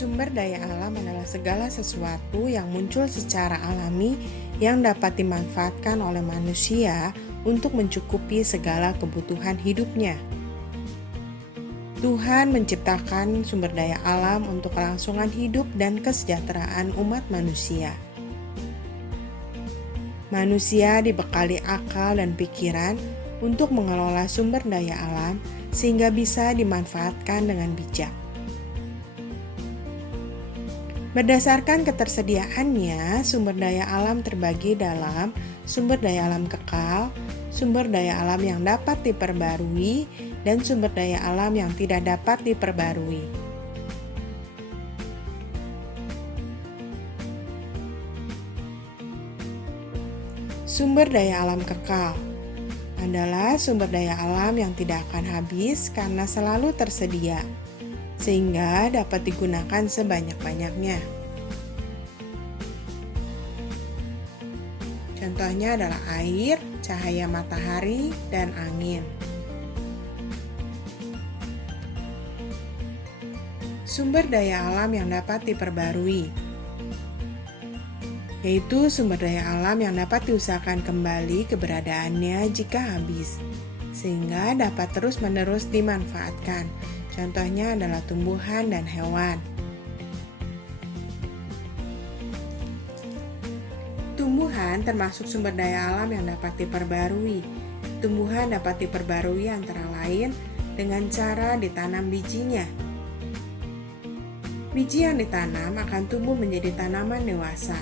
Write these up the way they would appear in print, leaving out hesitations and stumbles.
Sumber daya alam adalah segala sesuatu yang muncul secara alami yang dapat dimanfaatkan oleh manusia untuk mencukupi segala kebutuhan hidupnya. Tuhan menciptakan sumber daya alam untuk kelangsungan hidup dan kesejahteraan umat manusia. Manusia dibekali akal dan pikiran untuk mengelola sumber daya alam sehingga bisa dimanfaatkan dengan bijak. Berdasarkan ketersediaannya, sumber daya alam terbagi dalam sumber daya alam kekal, sumber daya alam yang dapat diperbarui, dan sumber daya alam yang tidak dapat diperbarui. Sumber daya alam kekal adalah sumber daya alam yang tidak akan habis karena selalu tersedia, sehingga dapat digunakan sebanyak-banyaknya. Contohnya adalah air, cahaya matahari, dan angin. Sumber daya alam yang dapat diperbarui, yaitu sumber daya alam yang dapat diusahakan kembali keberadaannya jika habis, sehingga dapat terus-menerus dimanfaatkan. Contohnya adalah tumbuhan dan hewan. Tumbuhan termasuk sumber daya alam yang dapat diperbarui. Tumbuhan dapat diperbarui antara lain dengan cara ditanam bijinya. Biji yang ditanam akan tumbuh menjadi tanaman dewasa.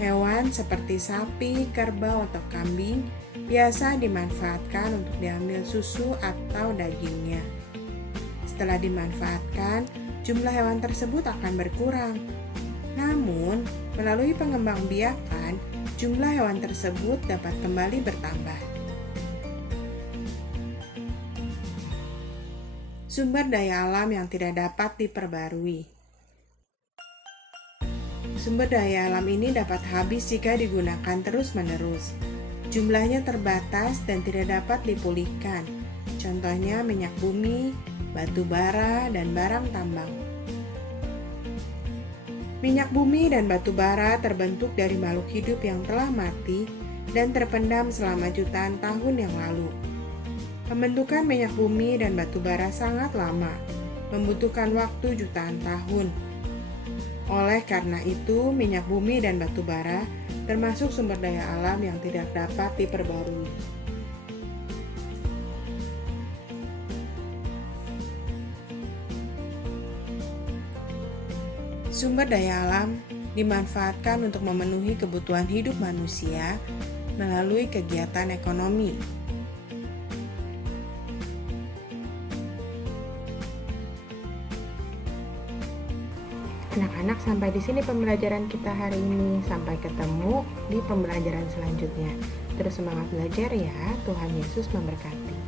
Hewan seperti sapi, kerbau, atau kambing biasa dimanfaatkan untuk diambil susu atau dagingnya. Setelah dimanfaatkan, jumlah hewan tersebut akan berkurang. Namun, melalui pengembangbiakan, jumlah hewan tersebut dapat kembali bertambah. Sumber daya alam yang tidak dapat diperbarui. Sumber daya alam ini dapat habis jika digunakan terus-menerus. Jumlahnya terbatas dan tidak dapat dipulihkan. Contohnya minyak bumi, batu bara, dan barang tambang. Minyak bumi dan batu bara terbentuk dari makhluk hidup yang telah mati dan terpendam selama jutaan tahun yang lalu. Pembentukan minyak bumi dan batu bara sangat lama, membutuhkan waktu jutaan tahun. Oleh karena itu, minyak bumi dan batu bara termasuk sumber daya alam yang tidak dapat diperbarui. Sumber daya alam dimanfaatkan untuk memenuhi kebutuhan hidup manusia melalui kegiatan ekonomi. Anak-anak, sampai di sini pembelajaran kita hari ini. Sampai ketemu di pembelajaran selanjutnya. Terus semangat belajar ya. Tuhan Yesus memberkati.